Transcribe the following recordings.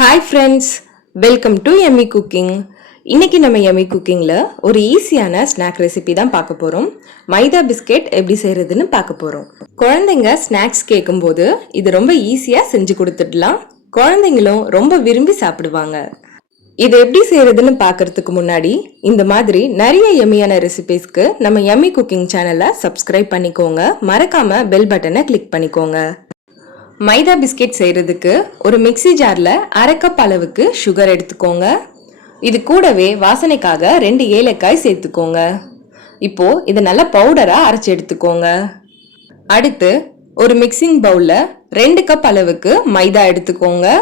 Hi friends, welcome to Yummy Cooking. இன்னைக்கு நம்ம Yummy Cookingல ஒரு ஈஸியான ஸ்நாக் ரெசிபி தான் பார்க்க போறோம். மைதா பிஸ்கட் எப்படி செய்யறதுன்னு பார்க்க போறோம். குழந்தைங்க ஸ்நாக்ஸ் கேட்கும்போது இது ரொம்ப ஈஸியா செஞ்சு கொடுத்துடலாம். குழந்தைங்களும் ரொம்ப விரும்பி சாப்பிடுவாங்க. இது எப்படி செய்யறதுன்னு பார்க்கிறதுக்கு முன்னாடி இந்த மாதிரி நிறைய யம்மியான ரெசிபிஸ்க்கு நம்ம Yummy Cooking சேனலை சப்ஸ்கிரைப் பண்ணிக்கோங்க. மறக்காம பெல் பட்டனை கிளிக் பண்ணிக்கோங்க. மைதா பிஸ்கெட் செய்யறதுக்கு ஒரு மிக்ஸி ஜார்ல அரை கப் அளவுக்கு சுகர் எடுத்துக்கோங்க. இது கூடவே வாசனைக்காக 2 ஏலக்காய் சேர்த்துக்கோங்க. இப்போ இதை நல்லா பவுடரா அரைச்சு எடுத்துக்கோங்க. அடுத்து ஒரு மிக்சிங் பவுல்ல 2 கப் அளவுக்கு மைதா எடுத்துக்கோங்க.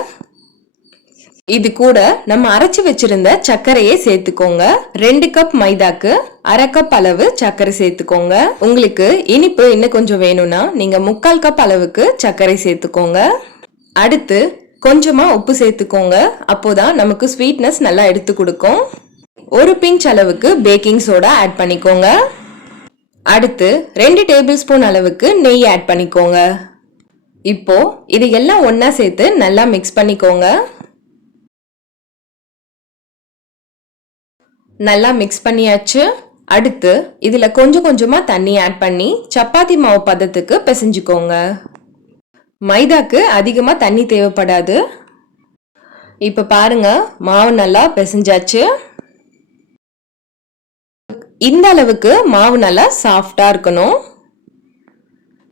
இது கூட நம்ம அரைச்சு வச்சிருந்த சர்க்கரையை சேர்த்துக்கோங்க. 2 கப் மைதாக்கு அரை கப் அளவு சர்க்கரை சேர்த்துக்கோங்க. உங்களுக்கு இனிப்பு இன்னும் கொஞ்சம் வேணும்னா நீங்க 3/4 கப் அளவுக்கு சர்க்கரை சேர்த்துக்கோங்க. அடுத்து கொஞ்சமா உப்பு சேர்த்துக்கோங்க. அப்போதான் நமக்கு ஸ்வீட்னஸ் நல்லா எடுத்து கொடுக்கும். ஒரு பிஞ்ச் அளவுக்கு பேக்கிங் சோடா ஆட் பண்ணிக்கோங்க. அடுத்து 2 டேபிள் ஸ்பூன் அளவுக்கு நெய் ஆட் பண்ணிக்கோங்க. இப்போ இது எல்லாம் ஒன்னா சேர்த்து நல்லா மிக்ஸ் பண்ணிக்கோங்க. நல்லா மிக்ஸ் பண்ணியாச்சு. அடுத்து இதுல கொஞ்சம் கொஞ்சமா தண்ணி ஆட் பண்ணி சப்பாத்தி மாவு பதத்துக்கு பிசைஞ்சுக்கோங்க. மைதாக்கு அதிகமா தண்ணி தேவைப்படாது. இப்ப பாருங்க, மாவு நல்லா பிசைஞ்சாச்சு. இந்த அளவுக்கு மாவு நல்லா சாஃப்டா இருக்கணும்.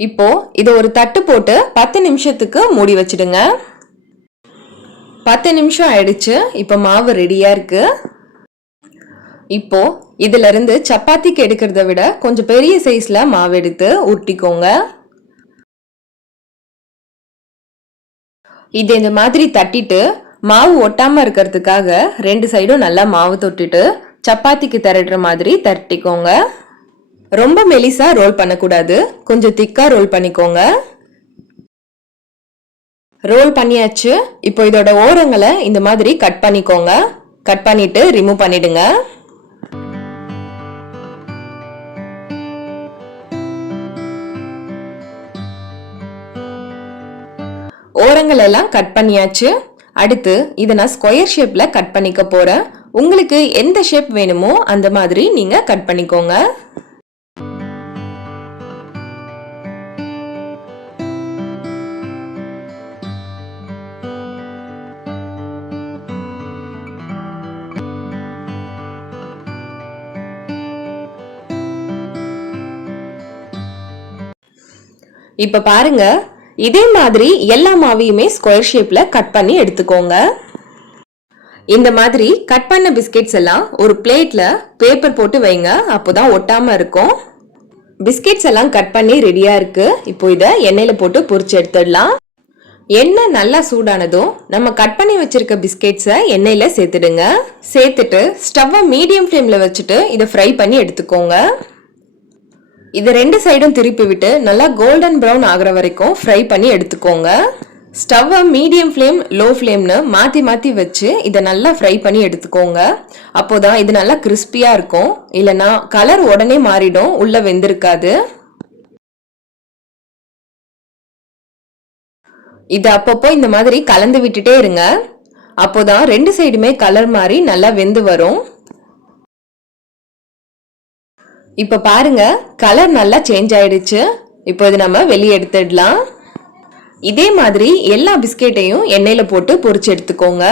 இப்போ இதை ஒரு தட்டு போட்டு 10 நிமிஷத்துக்கு மூடி வச்சிடுங்க. 10 நிமிஷம் ஆயிடுச்சு. இப்ப மாவு ரெடியா இருக்கு. இப்போ இதுல இருந்து சப்பாத்திக்கு எடுக்கிறத விட கொஞ்சம் பெரிய சைஸ்ல மாவு எடுத்து உருட்டிக்கோங்க. இது இந்த மாதிரி தட்டிட்டு மாவு ஒட்டாம இருக்கிறதுக்காக 2 சைடும் நல்லா மாவு தொட்டிட்டு சப்பாத்திக்கு திரட்டுற மாதிரி தட்டிக்கோங்க. ரொம்ப மெலிசா ரோல் பண்ணக்கூடாது, கொஞ்சம் திக்கா ரோல் பண்ணிக்கோங்க. ரோல் பண்ணியாச்சு. இப்போ இதோட ஓரங்களை இந்த மாதிரி கட் பண்ணிக்கோங்க. கட் பண்ணிட்டு ரிமூவ் பண்ணிடுங்க. ஓரங்கள் எல்லாம் கட் பண்ணியாச்சு. அடுத்து இதை நான் ஸ்கொயர் ஷேப்ல கட் பண்ணிக்க போறேன். உங்களுக்கு எந்த ஷேப் வேணுமோ அந்த மாதிரி நீங்க கட் பண்ணிக்கோங்க. இப்ப பாருங்க, இதே மாதிரி எல்லா மாவையுமே ஸ்கொயர் ஷேப்ல கட் பண்ணி எடுத்துக்கோங்க. இந்த மாதிரி கட் பண்ண பிஸ்கெட்ஸ் எல்லாம் ஒரு பிளேட்ல பேப்பர் போட்டு வைங்க. அப்போதான் ஒட்டாம இருக்கும். பிஸ்கெட்ஸ் எல்லாம் கட் பண்ணி ரெடியா இருக்கு. இப்போ இதை எண்ணெயில போட்டு பொரிச்சு எடுத்துடலாம். எண்ணெய் நல்லா சூடானதும் நம்ம கட் பண்ணி வச்சிருக்க பிஸ்கெட்ஸை எண்ணெயில சேர்த்துடுங்க. சேர்த்துட்டு ஸ்டவ்வை மீடியம் ஃப்ளேம்ல வச்சுட்டு இதை ஃப்ரை பண்ணி எடுத்துக்கோங்க. இது 2 சைடும் திருப்பி விட்டு நல்லா கோல்டன் ப்ரௌன் ஆகிற வரைக்கும் ஃப்ரை பண்ணி எடுத்துக்கோங்க. ஸ்டவ்வை மீடியம் ஃப்ளேம், லோ ஃப்ளேம்னு மாற்றி மாற்றி வச்சு இதை நல்லா ஃப்ரை பண்ணி எடுத்துக்கோங்க. அப்போதான் இது நல்லா கிறிஸ்பியா இருக்கும். இல்லைன்னா கலர் உடனே மாறிடும், உள்ள வெந்திருக்காது. இது அப்பப்போ இந்த மாதிரி கலந்து விட்டுட்டே இருங்க. அப்போதான் 2 சைடுமே கலர் மாறி நல்லா வெந்து வரும். இப்ப பாருங்க, கலர் நல்லா சேஞ்ச் ஆயிடுச்சு. இப்போ இது நம்ம வெளியே எடுத்துடலாம். இதே மாதிரி எல்லா பிஸ்கெட்டையும் எண்ணெயில போட்டு பொரிச்சு எடுத்துக்கோங்க.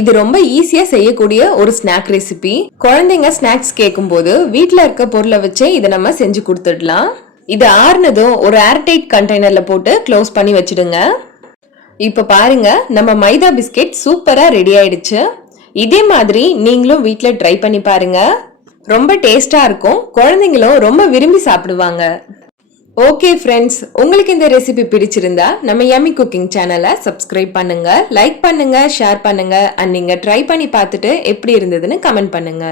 இது ரொம்ப ஈஸியா செய்யக்கூடிய ஒரு ஸ்நாக் ரெசிபி. குழந்தைங்க ஸ்நாக்ஸ் கேட்கும் போது வீட்டுல இருக்க பொருளை வச்சு இதை நம்ம செஞ்சு கொடுத்துடலாம். இது ஆறுனதும் ஒரு ஏர்டைட் கண்டெய்னர்ல போட்டு க்ளோஸ் பண்ணி வச்சிடுங்க. இப்ப பாருங்க, நம்ம மைதா பிஸ்கெட் சூப்பரா ரெடி ஆயிடுச்சு. இதே மாதிரி நீங்களும் வீட்டுல ட்ரை பண்ணி பாருங்க. ரொம்ப டேஸ்டா இருக்கும். குழந்தைங்களும் ரொம்ப விரும்பி சாப்பிடுவாங்க. ஓகே ஃப்ரெண்ட்ஸ், உங்களுக்கு இந்த ரெசிபி பிடிச்சிருந்தா நம்ம யம்மி குக்கிங் சேனலை சப்ஸ்கிரைப் பண்ணுங்க, லைக் பண்ணுங்க, ஷேர் பண்ணுங்க. அண்ட் நீங்க ட்ரை பண்ணி பார்த்துட்டு எப்படி இருந்ததுன்னு கமெண்ட் பண்ணுங்க.